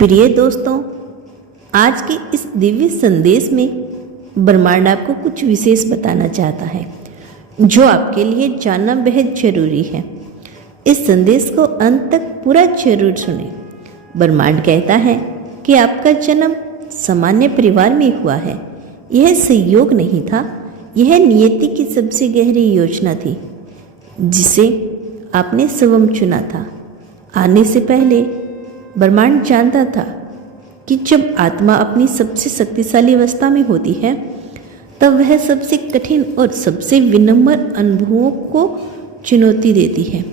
प्रिय दोस्तों, आज के इस दिव्य संदेश में ब्रह्मांड आपको कुछ विशेष बताना चाहता है जो आपके लिए जानना बेहद जरूरी है। इस संदेश को अंत तक पूरा जरूर सुने। ब्रह्मांड कहता है कि आपका जन्म सामान्य परिवार में हुआ है। यह संयोग नहीं था, यह नियति की सबसे गहरी योजना थी जिसे आपने स्वयं चुना था। आने से पहले ब्रह्मांड जानता था कि जब आत्मा अपनी सबसे शक्तिशाली अवस्था में होती है तब वह सबसे कठिन और सबसे विनम्र अनुभवों को चुनौती देती है।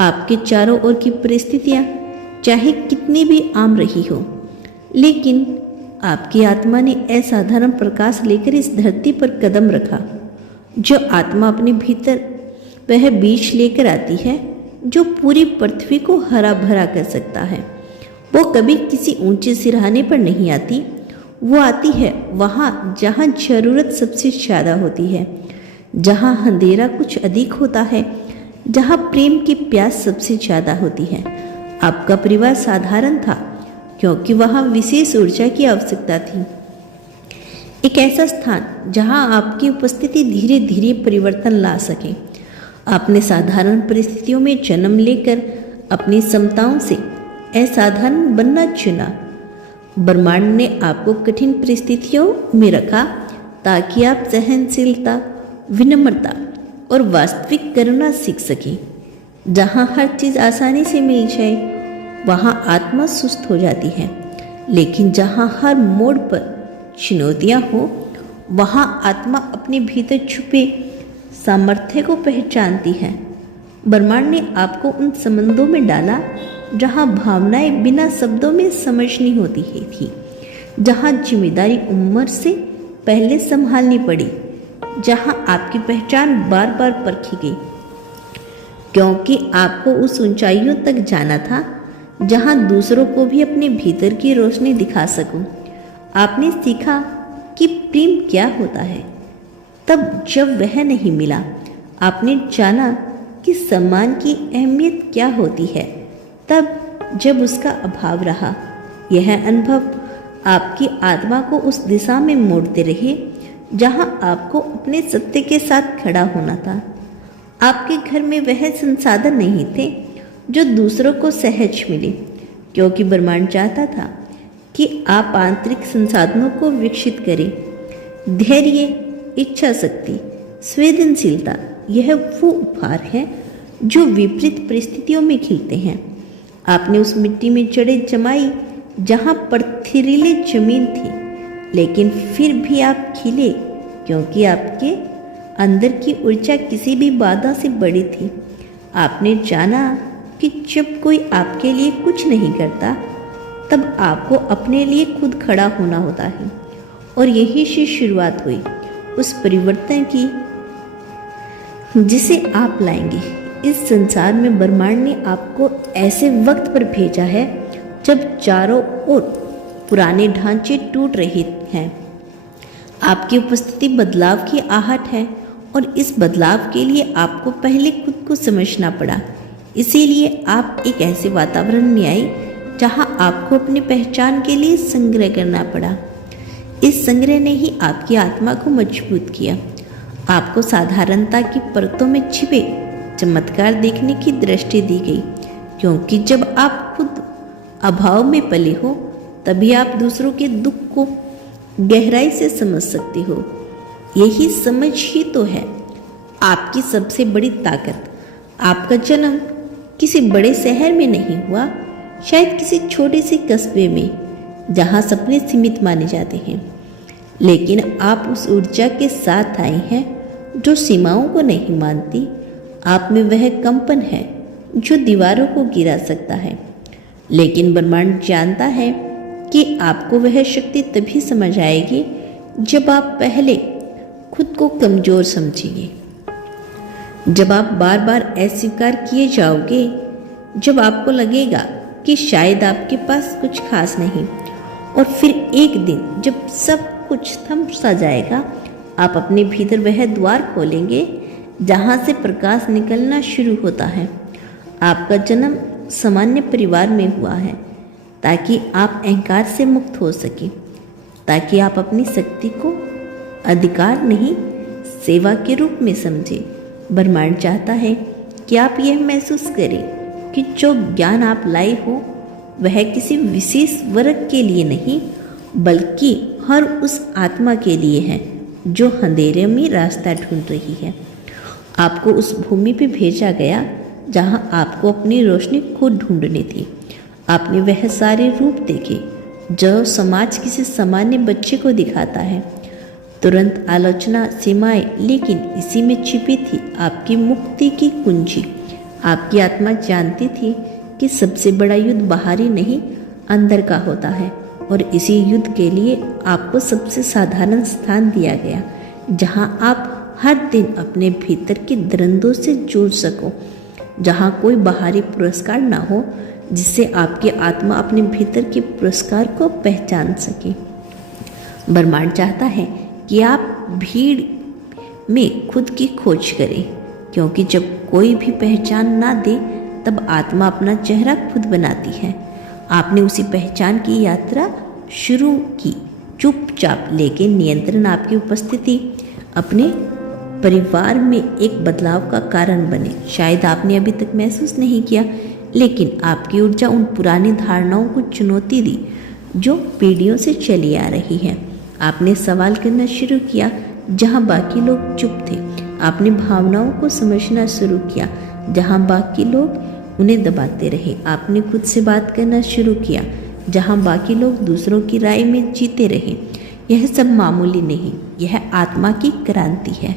आपके चारों ओर की परिस्थितियां चाहे कितनी भी आम रही हो, लेकिन आपकी आत्मा ने असाधारण प्रकाश लेकर इस धरती पर कदम रखा। जो आत्मा अपने भीतर वह बीज लेकर आती है जो पूरी पृथ्वी को हरा भरा कर सकता है, वो कभी किसी ऊंचे सिरहाने पर नहीं आती। वो आती है वहाँ जहाँ जरूरत सबसे ज़्यादा होती है, जहाँ अंधेरा कुछ अधिक होता है, जहाँ प्रेम की प्यास सबसे ज़्यादा होती है। आपका परिवार साधारण था क्योंकि वहाँ विशेष ऊर्जा की आवश्यकता थी। एक ऐसा स्थान जहाँ आपकी उपस्थिति धीरे धीरे परिवर्तन ला सके। आपने साधारण परिस्थितियों में जन्म लेकर अपनी क्षमताओं से असाधारण बनना चुना। ब्रह्मांड ने आपको कठिन परिस्थितियों में रखा ताकि आप सहनशीलता, विनम्रता और वास्तविक करुणा सीख सकें। जहाँ हर चीज़ आसानी से मिल जाए वहाँ आत्मा सुस्त हो जाती है, लेकिन जहाँ हर मोड़ पर चुनौतियाँ हो वहाँ आत्मा अपने भीतर छुपे सामर्थ्य को पहचानती है। ब्रह्मांड ने आपको उन संबंधों में डाला जहाँ भावनाएं बिना शब्दों में समझनी होती थी, जहाँ जिम्मेदारी उम्र से पहले संभालनी पड़ी, जहाँ आपकी पहचान बार बार परखी गई क्योंकि आपको उस ऊंचाइयों तक जाना था जहाँ दूसरों को भी अपने भीतर की रोशनी दिखा सकूं। आपने सीखा कि प्रेम क्या होता है तब जब वह नहीं मिला। आपने जाना कि सम्मान की अहमियत क्या होती है तब जब उसका अभाव रहा। यह अनुभव आपकी आत्मा को उस दिशा में मोड़ते रहे जहां आपको अपने सत्य के साथ खड़ा होना था। आपके घर में वह संसाधन नहीं थे जो दूसरों को सहज मिले, क्योंकि ब्रह्मांड चाहता था कि आप आंतरिक संसाधनों को विकसित करें। धैर्य, इच्छा शक्ति, संवेदनशीलता, यह वो उपहार है जो विपरीत परिस्थितियों में खिलते हैं। आपने उस मिट्टी में जड़ें जमाई जहाँ पथरीली जमीन थी, लेकिन फिर भी आप खिले क्योंकि आपके अंदर की ऊर्जा किसी भी बाधा से बड़ी थी। आपने जाना कि जब कोई आपके लिए कुछ नहीं करता तब आपको अपने लिए खुद खड़ा होना होता है, और यही से शुरुआत हुई उस परिवर्तन की जिसे आप लाएंगे। इस संसार में ब्रह्मांड ने आपको ऐसे वक्त पर भेजा है जब चारों ओर पुराने ढांचे टूट रहे हैं। आपकी उपस्थिति बदलाव की आहट है, और इस बदलाव के लिए आपको पहले खुद को समझना पड़ा। इसीलिए आप एक ऐसे वातावरण में आए जहां आपको अपनी पहचान के लिए संग्रह करना पड़ा। इस संग्रह ने ही आपकी आत्मा को मजबूत किया। आपको साधारणता की परतों में छिपे चमत्कार देखने की दृष्टि दी गई, क्योंकि जब आप खुद अभाव में पले हो तभी आप दूसरों के दुख को गहराई से समझ सकते हो। यही समझ ही तो है आपकी सबसे बड़ी ताकत। आपका जन्म किसी बड़े शहर में नहीं हुआ, शायद किसी छोटे से कस्बे में जहाँ सपने सीमित माने जाते हैं, लेकिन आप उस ऊर्जा के साथ आए हैं जो सीमाओं को नहीं मानती। आप में वह कंपन है जो दीवारों को गिरा सकता है, लेकिन ब्रह्मांड जानता है कि आपको वह शक्ति तभी समझ आएगी जब आप पहले खुद को कमज़ोर समझेंगे, जब आप बार बार अस्वीकार किए जाओगे, जब आपको लगेगा कि शायद आपके पास कुछ खास नहीं, और फिर एक दिन जब सब कुछ थम सा जाएगा, आप अपने भीतर वह द्वार खोलेंगे जहाँ से प्रकाश निकलना शुरू होता है। आपका जन्म सामान्य परिवार में हुआ है, ताकि आप अहंकार से मुक्त हो सकें, ताकि आप अपनी शक्ति को अधिकार नहीं सेवा के रूप में समझें। ब्रह्मांड चाहता है कि आप यह महसूस करें कि जो ज्ञान आप लाए हो वह किसी विशेष वर्ग के लिए नहीं, बल्कि हर उस आत्मा के लिए है जो अंधेरे में रास्ता ढूंढ रही है। आपको उस भूमि पे भेजा गया जहां आपको अपनी रोशनी खुद ढूंढनी थी। आपने वह सारे रूप देखे जो समाज किसी सामान्य बच्चे को दिखाता है। तुरंत आलोचना, सीमाएं, लेकिन इसी में छिपी थी आपकी मुक्ति की कुंजी। आपकी आत्मा जानती थी कि सबसे बड़ा युद्ध बाहरी नहीं, अंदर का होता है, और इसी युद्ध के लिए आपको सबसे साधारण स्थान दिया गया जहां आप हर दिन अपने भीतर के द्वंद्वों से जूझ सको, जहां कोई बाहरी पुरस्कार ना हो जिससे आपकी आत्मा अपने भीतर के पुरस्कार को पहचान सके। ब्रह्मांड चाहता है कि आप भीड़ में खुद की खोज करें, क्योंकि जब कोई भी पहचान ना दे तब आत्मा अपना चेहरा खुद बनाती है। आपने उसी पहचान की यात्रा शुरू की चुपचाप, लेकिन नियंत्रण आपकी उपस्थिति अपने परिवार में एक बदलाव का कारण बने। शायद आपने अभी तक महसूस नहीं किया, लेकिन आपकी ऊर्जा उन पुरानी धारणाओं को चुनौती दी जो पीढ़ियों से चली आ रही है। आपने सवाल करना शुरू किया जहां बाकी लोग चुप थे। आपने भावनाओं को समझना शुरू किया जहां बाकी लोग उन्हें दबाते रहे। आपने खुद से बात करना शुरू किया जहां बाकी लोग दूसरों की राय में जीते रहे। यह सब मामूली नहीं, यह आत्मा की क्रांति है।